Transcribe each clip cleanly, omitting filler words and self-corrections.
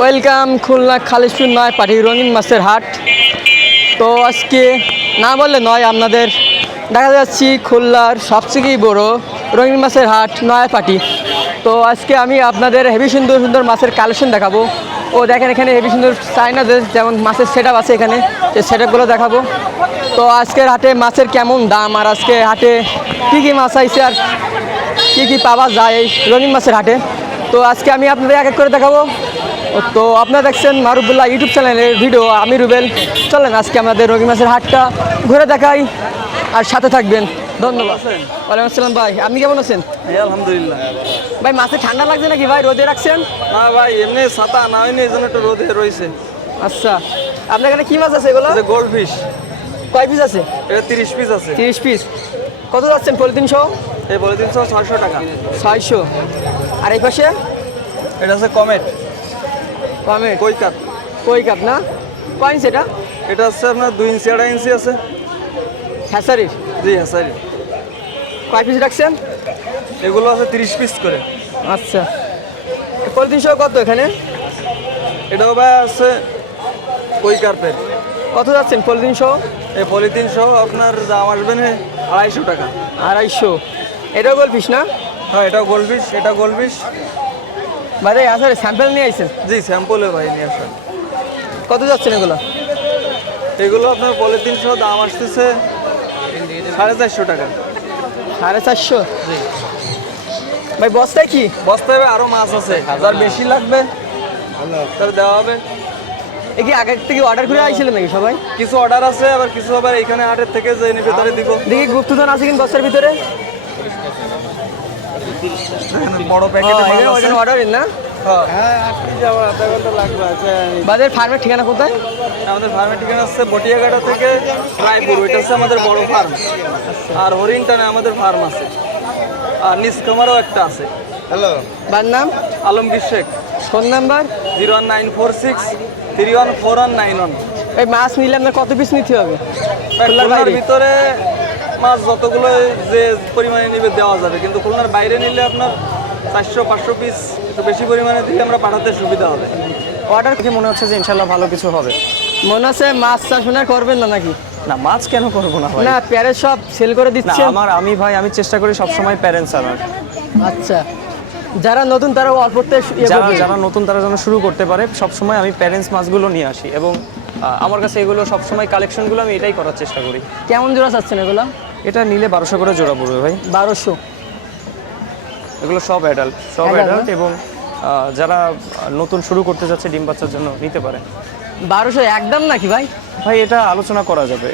Welcome Khulna Khalishpur নয়পাটি রঙিন মাছের হাট। তো আজকে না বললে নয়, আপনাদের দেখা যাচ্ছি খুলনার সবথেকে বড় রঙিন মাছের হাট নয়পাটি। তো আজকে আমি আপনাদের হেভি সুন্দর সুন্দর মাছের কালেকশন দেখাবো। ও দেখেন এখানে হেভি সুন্দর চাইনাদের যেমন মাছের সেট আপ আছে, এখানে এই সেট আপগুলো দেখাবো। তো আজকের হাটে মাছের কেমন দাম, আর আজকে হাটে কী কী মাছ আইছে আর কী কী পাওয়া যায় এই রঙিন মাছের হাটে, তো আজকে আমি আপনাদের এক এক করে দেখাবো। তো আপনারা দেখছেন মারুবুল্লাহ ইউটিউব চ্যানেলের ভিডিও, আমি রুবেল। চলেন আজকে আমাদের রঙিন মাছের হাটটা ঘুরে দেখাই, আর সাথে থাকবেন। ধন্যবাদ। ওয়ালাইকুম আসসালাম ভাই, আপনি কেমন আছেন? আলহামদুলিল্লাহ। ভাই মাছে ঠান্ডা লাগছে নাকি ভাই, রোদে রাখছেন? না ভাই, এমনি ছাতা না হয়নি, এই জন্য একটু রোদে রয়েছে। আচ্ছা, আপনার এখানে কি মাছ আছে এগুলো? Gold fish. কয় পিস আছে? এটা 30 পিস আছে। 30 পিস। কত যাচ্ছেন পলিথিন সহ? এই বলে 600 টাকা। 600। আর এই পাশে এটা আছে কমেট। কমে কই কাপ। কই কাপ না? কয় ইঞ্চি এটা? এটা আছে আপনার 2 ইঞ্চি 2.5 ইঞ্চি আছে। হ্যাসারির? জি হ্যাঁ স্যার। কয় পিস রাখছেন? এগুলো আছে 30 পিস করে। আচ্ছা, পলিথিন সহ কত এখানে? এটাও ভাই আছে কই কার্পের। কত যাচ্ছেন পলিথিন সহ? এই পলিথিন সহ আপনার দাম আসবে না 250 টাকা। 250। এটাও গোল ফিশ না? হ্যাঁ এটাও গোল্ড ফিশ, এটা গোল্ড ফিশ। ভাই আসলে স্যাম্পল নিয়ে আইছেন? জি স্যাম্পলে ভাই নিয়ে আসেন। কত যাচ্ছেন এগুলো? এগুলো আপনার পলিথিন সহ দাম আসতেছে 450 টাকা। 450? ভাই বস্তায় কি? বস্তায় আরো মাছ আছে, যার বেশি লাগবে তাহলে দেওয়া হবে। এ কি আগে থেকে অর্ডার করে আইছিলেন নাকি সবাই? কিছু অর্ডার আছে, আবার কিছু আবার এখানে হাটের থেকে যে নিবে তারে দিব। দেখি গুপ্তধন আছে কিনা বস্তার ভিতরে? বড় প্যাকেটে মাল আছে। অর্ডারের না? হ্যাঁ আসলে আমার আধা ঘন্টা লাগবে। আচ্ছা বাজার ফার্মের ঠিকানা কোথায়? আমাদের ফার্মের ঠিকানা হচ্ছে বটিয়াঘাটা থেকে রায়পুর, ওইটা হচ্ছে আমাদের বড় ফার্ম। আর হরিণটানে আমাদের ফার্ম আছে, আর নিচকামারও একটা আছে। হ্যালো, বার নাম? আলমগীর শেখ। Phone number? 01946314191। এই মাছ নিলে আপনার কত পিস নিতে হবে? খুলনার ভিতরে মাছ যতগুলো যে পরিমাণে নিবে দেওয়া যাবে, কিন্তু খুলনার বাইরে নিলে আপনার 400-500 পিস একটু বেশি পরিমাণে দিলে আমরা পাঠাতে সুবিধা হবে। অর্ডার দেখে মনে হচ্ছে যে ইনশাল্লাহ ভালো কিছু হবে। মনে হচ্ছে মাছ চাষ মনে হয় করবেন না নাকি? না, মাছ কেন করবো না ভাই? না, প্যারেন্ট সব সেল করে না, দিচ্ছে। আমি চেষ্টা করি সবসময় প্যারেন্টস আনার। আচ্ছা, যারা নতুন তারা অল্পতে যারা নতুন তারা যেন শুরু করতে পারে, সবসময় আমি প্যারেন্টস মাছগুলো নিয়ে আসি, এবং আমার কাছে এগুলো সবসময় কালেকশনগুলো আমি এটাই করার চেষ্টা করি। কেমন জোড়া চাচ্ছেন এগুলো? এটা নিলে 1200 করে জোড়া পড়বে ভাই। 1200? এগুলো সব অ্যাডাল্ট, এবং যারা নতুন শুরু করতে যাচ্ছে ডিম বাচ্চার জন্য নিতে পারে। 1200 একদম নাকি ভাই? ভাই এটা আলোচনা করা যাবে,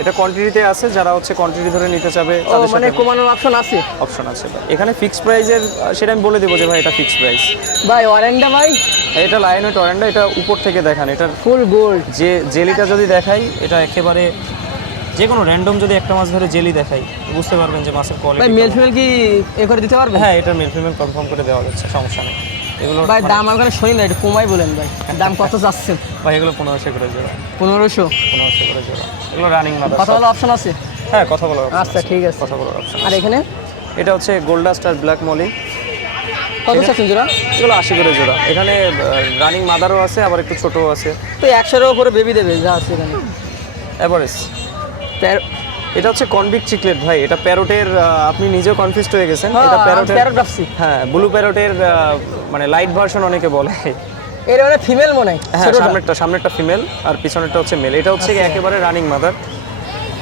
এটা কোয়ান্টিটিতে আছে, যারা হচ্ছে কোয়ান্টিটি ধরে নিতে চাবে ও তাদের মানে সাথে কমানোর অপশন আছে? অপশন আছে ভাই। এখানে ফিক্সড প্রাইজের সেটা আমি বলে দেবো যে ভাই এটা ফিক্সড প্রাইস। ভাই অরেন্ডা ভাই? এটা লায়নের টরেন্ডা, এটা উপর থেকে দেখান, এটার ফুল গোল্ড। যে জেলিটা যদি দেখাই, এটা একেবারে যে কোনো র্যান্ডম যদি একটা মাছ ধরে জেলি দেখাই বুঝতে পারবেন যে মাছের ভাই কোয়ালিটি। মেল ফিমেল কি এ করে দিতে পারবে? হ্যাঁ, এটা মেল ফিমেল কনফার্ম করে দেওয়া যাচ্ছে, সমস্যা নেই। এগুলো ভাই দাম ওখানে শুনি না, একটু কমাই বলেন ভাই, দাম কত চাচ্ছেন? ভাই এগুলো 1500 করে জোড়া। 1500? 1500 করে জোড়া। এগুলো রানিং মাদার। কথা বলার অপশন আছে? হ্যাঁ, কথা বলার option আচ্ছা ঠিক আছে। কথা বলার অপশন। আর এখানে এটা হচ্ছে গোল্ডাস্ট আর ব্ল্যাক মলি। কত চাচ্ছেন জোড়া? এগুলো 80 করে জোড়া। এখানে রানিং মাদারও আছে, আবার একটু ছোটও আছে। তো 100-এর উপরে বেবি দেবে যা আছে এখানে এভারেজ। এটা হচ্ছে কনভিক্ট চিকলেট ভাই, এটা প্যারোটের, আপনি নিজেও কনফিউজড হয়ে গেছেন। এটা প্যারোটের, প্যারট রাখছি। হ্যাঁ, ব্লু প্যারোটের মানে লাইট ভার্সন অনেকে বলে। এর মানে ফিমেল মনে হয়? হ্যাঁ, সামনেরটা ফিমেল আর পিছনেরটা হচ্ছে মেল। এটা হচ্ছে একেবারে রানিং মাদার,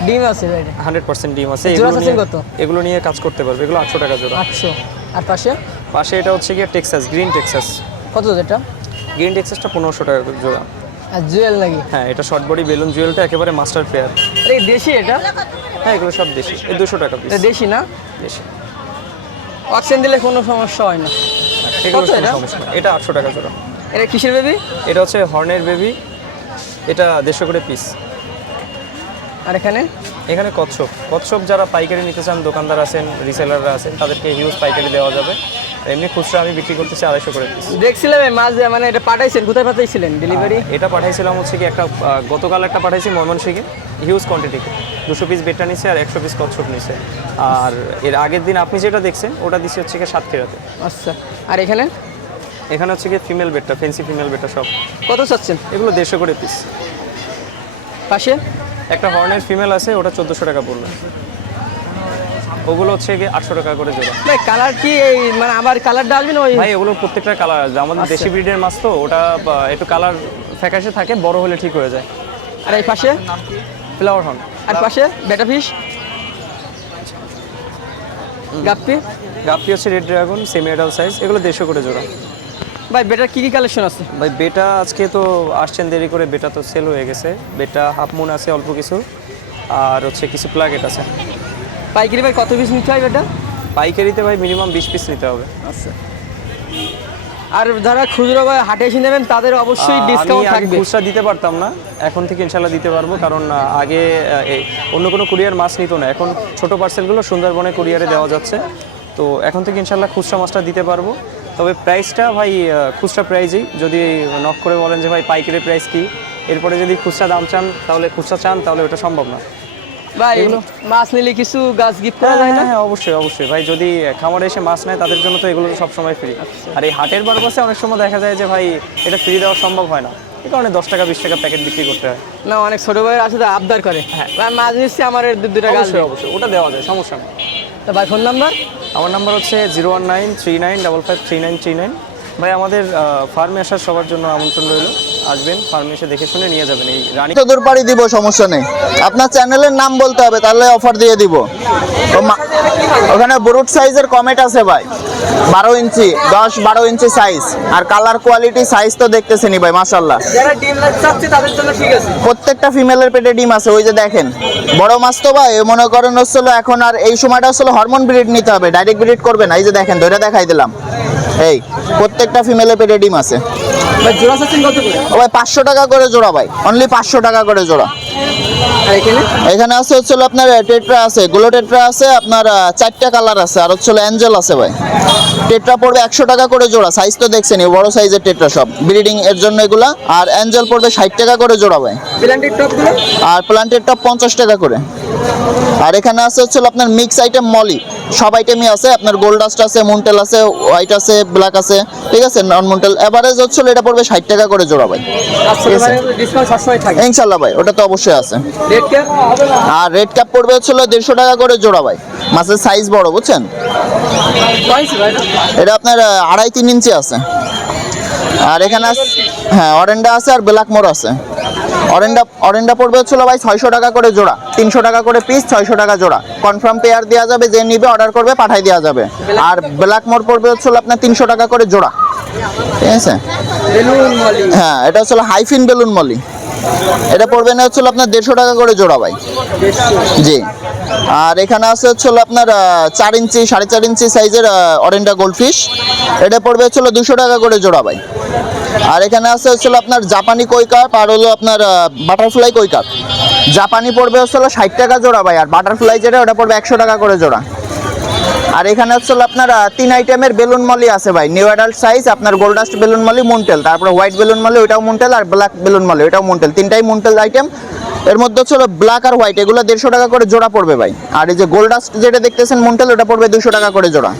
ডিম আছে ভাই? 100% ডিম আছে। জোড়া চাচ্ছেন কত? এগুলো নিয়ে কাজ করতে পারবে, এগুলো 800 টাকা জোড়া। 800। আর পাশে এটা হচ্ছে গিয়ে টেক্সাস, গ্রিন টেক্সাস। কত এটা? গ্রিন টেক্সাসটা 1500 টাকা জোড়া। আর জুয়েল নাকি? হ্যাঁ, এটা শর্ট বডি বেলুন জুয়েলটা একেবারে মাস্টার পেয়ার। এই দেশি এটা? হ্যাঁ, এগুলো সব দেশি। 200 টাকা পিস। এটা দেশি না? দেশি। অক্সিজেন দিলে কোনো সমস্যা হয় না? এগুলো কত এটা? সমস্যা না। এটা 800 টাকা জোড়া। এটা কিসের বেবি? এটা হচ্ছে হর্নের বেবি, এটা 150 করে পিস। আর এখানে কচ্ছপ যারা পাইকারি নিতে চান, দোকানদার আছেন, রিসেলাররা আছেন, তাদেরকে হিউজ পাইকারি দেওয়া যাবে। এমনি খুচরা আমি বিক্রি করতেছি 250 করে পিস। দেখছিলাম এই মাছ মানে এটা পাঠাইছেন, কোথায় পাঠাইছিলেন ডেলিভারি? এটা পাঠাইছিলাম হচ্ছে কি একটা গতকাল একটা পাঠাইছি ময়মনসিংহে, হিউজ কোয়ান্টিটিতে 200 পিস বেটা নিছে আর 100 পিস কচ্ছপ নিছে। আর এর আগের দিন আপনি যেটা দেখছেন ওটা দিছি হচ্ছে কি সাতক্ষীরাতে। আচ্ছা, আর এখানে হচ্ছে কি ফিমেল বেডটা, ফেন্সি ফিমেল বেডটা সব। কত চাচ্ছেন? এগুলো 150 করে পিস। পাশে একটা হর্নের ফিমেল আছে, ওটা 1400 টাকা পড়বে। ওগুলো হচ্ছে কি 800 টাকা করে জোড়া। ভাই কালার কি এই মানে আবার কালারটা আসবে না ওই? ভাই ওগুলোর প্রত্যেকটা কালার আসবে, আমাদের দেশি ব্রিডের মাছ তো, ওটা একটু কালার ফ্যাকাশে থাকে, বড় হলে ঠিক হয়ে যায়। আর এই পাশে ফ্লাওয়ার হর্ন। আর পাশে বেটা ফিশ, গাপ্পি। গাপ্পি হচ্ছে red dragon, semi adult size, এগুলো 150 করে জোড়া। ভাই বেটার কি কি কালেকশন আছে? ভাই বেটা আজকে তো আসছেন দেরি করে, বেটা তো সেল হয়ে গেছে। বেটা হাফ মুন আছে অল্প কিছু, আর হচ্ছে কিছু প্লাগেট আছে। পাইকারি ভাই কত পিস নিতে হয় বেটা? পাইকারিতে ভাই মিনিমাম 20 পিস নিতে হবে। আচ্ছা। আর যারা খুচরো বা হাটে এসে নেবেন তাদের অবশ্যই ডিসকাউন্ট আমি আগে থাকবে। খুচরা দিতে পারতাম না, এখন থেকে ইনশাল্লাহ দিতে পারবো, কারণ আগে অন্য কোনো কুরিয়ার মাছ নিত না, এখন ছোট পার্সেলগুলো সুন্দরবনে কুরিয়ারে দেওয়া যাচ্ছে। তো এখন থেকে ইনশাল্লাহ খুচরা মাছটা দিতে পারবো। তবে প্রাইসটা ভাই খুচরা প্রাইজেই, যদি নক করে বলেন যে ভাই পাইকারি প্রাইস কি, এরপরে যদি খুচরা দাম চান তাহলে খুচরা চান, তাহলে ওটা সম্ভব না। ভাই মাছ নিলে কিছু গাছ গিফট করা যায় না? হ্যাঁ অবশ্যই অবশ্যই ভাই, যদি খামারে এসে মাছ নেয় তাদের জন্য তো এগুলো সব সময় ফ্রি। আর এই হাটের পারপাসে অনেক সময় দেখা যায় যে ভাই এটা ফ্রি দেওয়া সম্ভব হয় না, এই কারণে 10 টাকা 20 টাকা প্যাকেট বিক্রি করতে হয়। না অনেক ছোট ভাইয়ের আছে তো আবদার করে, হ্যাঁ ভাই মাছ নিচ্ছি আমার দুটা গাছ। অবশ্যই অবশ্যই ওটা দেওয়া যায়, সমস্যা নেই। তো ভাই ফোন নাম্বার? আমার নাম্বার হচ্ছে 01939553939। ভাই আমাদের ফার্মে আসার সবার জন্য আমন্ত্রণ রইল, আসবেন ফার্মে এসে দেখে শুনে নিয়ে যাবেন। এই রানী তো দূর পাড়ি দিব, সমস্যা নেই। আপনার চ্যানেলের নাম বলতে হবে, তাহলে অফার দিয়ে দিব। ওখানে ব্রুট সাইজের কমেট আছে ভাই, 12 ইঞ্চি 10-12 ইঞ্চি সাইজ, আর কালার কোয়ালিটি সাইজ তো দেখতেছেনই ভাই, মাশাআল্লাহ। যারা ডিম চাচ্ছে তাদের জন্য ঠিক আছে। প্রত্যেকটা ফিমেলের পেটে ডিম আছে, ওই যে দেখেন বড় মাছ তো ভাই, মনে করেন হচ্ছিল এখন আর এই সময়টা হচ্ছিল হরমোন ব্রিড নিতে হবে, ডাইরেক্ট ব্রিড করবে না। এই যে দেখেন ধরে দেখাই দিলাম, এই প্রত্যেকটা ফিমেলের পেটে ডিম আছে। ভাই জোড়া চাচ্ছেন কত করে? ও ভাই 500 টাকা করে জোড়া ভাই, অনলি 500 টাকা করে জোড়া। আর এখানে এখানে আছে হচ্ছিল আপনার টেট্রা আছে, গ্লো টেট্রা আছে আপনার 4টা কালার আছে, আর হচ্ছিল অ্যাঞ্জেল আছে ভাই। টেট্রা পড়বে 100 টাকা করে জোড়া, সাইজ তো দেখছেনই, বড় সাইজের টেট্রা সব ব্রিডিং এর জন্য এগুলা। আর অ্যাঞ্জেল পড়বে 60 টাকা করে জোড়া ভাই, প্ল্যান্টেড টপগুলো? আর প্লান্টেড টপ 50 টাকা করে। আর এখানে আছে হচ্ছিল আপনার মিক্স আইটেম মলি, সব আইটেমই আছে আপনার, গোল্ড ডাস্ট আছে, মুনটেল আছে, হোয়াইট আছে, ব্ল্যাক আছে, ঠিক আছে, নন মুনটেল। এভারেজ হচ্ছিল এটা পড়বে 60 টাকা করে জোড়া ভাই। আচ্ছা ভাই ডিসকাউন্ট সবসময় থাকে ইনশাল্লাহ ভাই, ওটা তো অবশ্যই আছে। Red cap? আর রেড ক্যাপ পড়বে হচ্ছিল 150 টাকা করে জোড়া ভাই, মাছের সাইজ বড় বুঝছেন। এটা আপনার 2.5-3 ইঞ্চি আছে। আর এখানে হ্যাঁ অরেন্ডা আছে, আর ব্ল্যাক মোর আছে। অরেন্ডা পড়বে হচ্ছিল ভাই 600 টাকা করে জোড়া, 300 টাকা করে পিস, 600 টাকা জোড়া। কনফার্ম পেয়ার দেওয়া যাবে, যে নিবে অর্ডার করবে পাঠাই দেওয়া যাবে। আর ব্ল্যাক মোর পড়বে হচ্ছিল আপনার 300 টাকা করে জোড়া, ঠিক আছে। হ্যাঁ এটা হচ্ছিল হাইফিন বেলুন মলি, এটা পড়বে না হচ্ছিল আপনার 150 টাকা করে জোড়া ভাই, জি। আর এখানে আছে হচ্ছিল আপনার 4 ইঞ্চি 4.5 ইঞ্চি সাইজের অরেন্ডা গোল্ডফিশ, এটা পড়বে হচ্ছিল 200 টাকা করে জোড়া ভাই। আর এখানে আছে হচ্ছিল আপনার জাপানি কই কাপ, আর হলো আপনার বাটারফ্লাই কই কাপ। জাপানি পড়বে হচ্ছিল 60 টাকা জোড়া ভাই, আর বাটারফ্লাই যেটা ওটা পড়বে 100 টাকা করে জোড়া। আর এখানে হচ্ছিল আপনার 3 আইটেমের বেলুন মলি আছে ভাই, নিউ অ্যাডাল্ট সাইজ আপনার, গোল্ডাস্ট বেলুন মলি মুনটেল, তারপরে হোয়াইট বেলুন মলি ওইটাও মুনটেল, আর ব্ল্যাক বেলুন মলি ওইটাও মুনটেল, 3টাই মুনটেল আইটেম। এর মধ্যে হচ্ছিল ব্ল্যাক আর হোয়াইট, এগুলো 150 টাকা করে জোড়া পড়বে ভাই। আর এই যে গোল্ডাস্ট যেটা দেখতেছেন মুনটেল, ওটা পড়বে 200 টাকা করে জোড়া।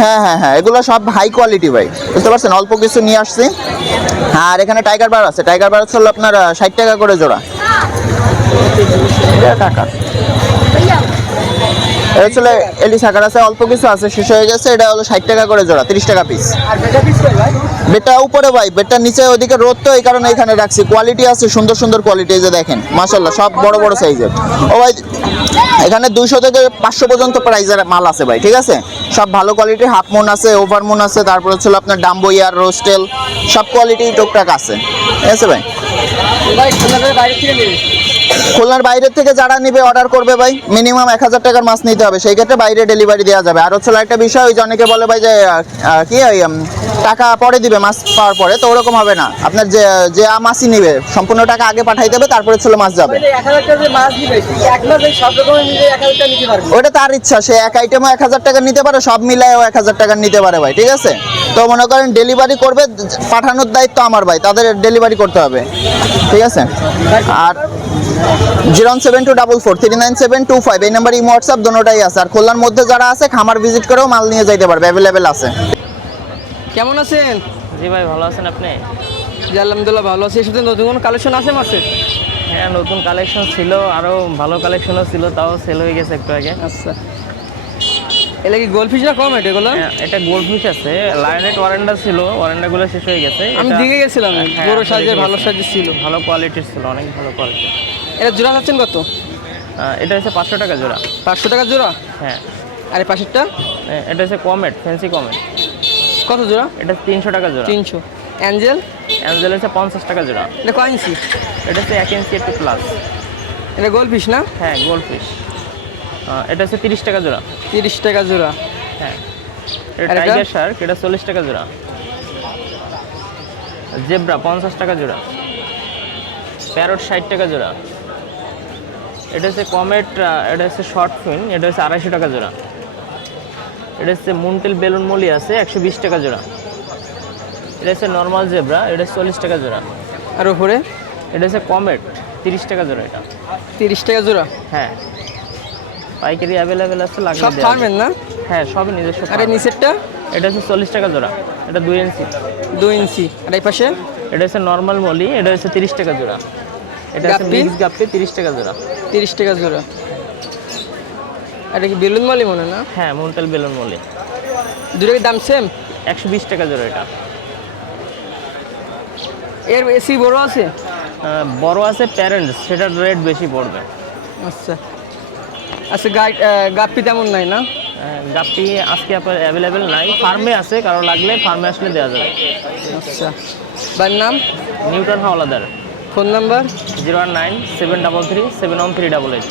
হ্যাঁ হ্যাঁ হ্যাঁ, এগুলো সব হাই কোয়ালিটি ভাই, বুঝতে পারছেন, অল্প কিছু নিয়ে আসছি। আর এখানে টাইগার বার আছে, টাইগার বার হচ্ছিল আপনার 60 টাকা করে জোড়া। টাকা এটা ছিল এলি সাকার আছে, অল্প কিছু আছে, শেষ হয়ে গেছে। এটা হলো 60 টাকা করে জোড়া, 30 টাকা পিস। বেটা উপরে ভাই, বেটা নিচে ওইদিকে রোদ তো, এই কারণে এখানে রাখছি। কোয়ালিটি আছে সুন্দর সুন্দর কোয়ালিটি, এই যে দেখেন মাশাআল্লাহ, সব বড় বড় সাইজের। ও ভাই এখানে 200 থেকে 500 পর্যন্ত প্রাইজের মাল আছে ভাই, ঠিক আছে। সব ভালো কোয়ালিটি, হাফ মুন আছে, ওভার মুন আছে, তারপর হচ্ছিল আপনার ডাম্বো ইয়ার, রোস্টেল, সব কোয়ালিটি টুকটাক আছে, ঠিক আছে ভাই। খুলনার বাইরে থেকে যারা নিবে অর্ডার করবে ভাই, মিনিমাম 1000 টাকার মাছ নিতে হবে, সেই ক্ষেত্রে বাইরে ডেলিভারি দেওয়া যাবে। আর হচ্ছে একটা বিষয়, ওই যে অনেকে বলে ভাই যে কি টাকা পরে দিবে মাছ পাওয়ার পরে, তো ওরকম হবে না। আপনার যে মাছই নিবে সম্পূর্ণ টাকা আগে পাঠাই দেবে, তারপরে ছিল মাছ যাবে। ওটা তার ইচ্ছা, সে এক আইটেমও 1000 টাকা নিতে পারে, সব মিলায়ও 1000 টাকা নিতে পারে ভাই, ঠিক আছে। তো মনে করেন ডেলিভারি করবে, পাঠানোর দায়িত্ব আমার ভাই, তাদের ডেলিভারি করতে হবে, ঠিক আছে। আর 07244397255 এই নাম্বার, এই হোয়াটসঅ্যাপ দুটোটাই আছে। আর খুলনার মধ্যে যারা আছে খামার ভিজিট করেও মাল নিয়ে যাইতে পারবে, অ্যাভেলেবেল আছে। কেমন আছেন? জি ভাই, ভালো আছেন আপনি? জি আলহামদুলিল্লাহ ভালো আছি। এর সাথে নতুন কোনো কালেকশন আছে মাছের? হ্যাঁ, নতুন কালেকশন ছিল, আরও ভালো কালেকশনও ছিল, তাও সেল হয়ে গেছে একটু আগে। আচ্ছা, এগুলো কি গোলফিশ না কম এগুলো? হ্যাঁ, এটা গোল্ডফিশ আছে, লাইনেট ওয়ারেন্ডা ছিল, ওয়ারেন্ডাগুলো শেষ হয়ে গেছে। আমি এটা- দিকে গেছিলাম, হ্যাঁ, বড় আপনি সাইজের দেখে ভালো গেছেন। সাইজের ছিল। ভালো কোয়ালিটির ছিল, অনেক ভালো কোয়ালিটি। এটা জোড়া যাচ্ছেন কত? এটা হচ্ছে 500 টাকা জোড়া। 500 টাকা জোড়া। হ্যাঁ, আর এই পাশেরটা এটা হচ্ছে কমেট, ফ্যান্সি কমেট। কত জোড়া? এটা 300 টাকা জোড়া। 300। অ্যাঞ্জেল অ্যাঞ্জেল হচ্ছে 50 টাকা জোড়া। এটা কয় ইঞ্চি? এটা হচ্ছে 1 ইঞ্চি একটু প্লাস। এটা গোলফিশ না? হ্যাঁ, গোল্ডফিশ। এটা হচ্ছে 30 টাকা জোড়া। 30 টাকা জোড়া। হ্যাঁ, আর এটা এটা? টাইগার শার্ক, এটা 40 টাকা জোড়া। জেব্রা 50 টাকা জোড়া। প্যারট 60 টাকা জোড়া। এটা হচ্ছে কমেট, এটা হচ্ছে শর্ট ফিন, এটা হচ্ছে 250 টাকা জোড়া। এটা হচ্ছে মুনটেল বেলুন মলি আছে 120 টাকা জোড়া। এটা হচ্ছে নর্মাল জেব্রা, এটা 40 টাকা জোড়া। আর উপরে এটা হচ্ছে কমেট 30 টাকা জোড়া। এটা 30 টাকা জোড়া। হ্যাঁ, পাইকারি অ্যাভেলেবেল আছে, লাগলে সব দেওয়া ফার্মের যাবে। না? হ্যাঁ, সবই নিজস্ব আর এই farm। নিচেরটা এটা হচ্ছে 40 টাকা জোড়া। এটা 2 ইঞ্চি। 2 ইঞ্চি। আর এই পাশে এটা হচ্ছে নর্মাল মলি, এটা হচ্ছে 30 টাকা জোড়া। এটা হচ্ছে গাপ্পি? মিক্স গাপ্পি 30 টাকা জোড়া। 30 টাকা জোড়া। আর এটা কি বেলুন মালি মনে না? হ্যাঁ, মুনটেল বেলুন মলি দুটোর কি দাম সেম? 120 টাকা জোড়া। এটা এর এসি বড় আছে? বড় আছে প্যারেন্টস, সেটার রেট বেশি পড়বে। আচ্ছা আচ্ছা, গাপ্পি তেমন নাই না? গাপ্পি আজকে আপনার অ্যাভেলেবেল নাই, ফার্মে আছে, কারো লাগলে ফার্মে আসলে দেওয়া যাবে। আচ্ছা, বাড়ির নাম? নিউটন হাওলাদার। Phone number? 019 733 71388।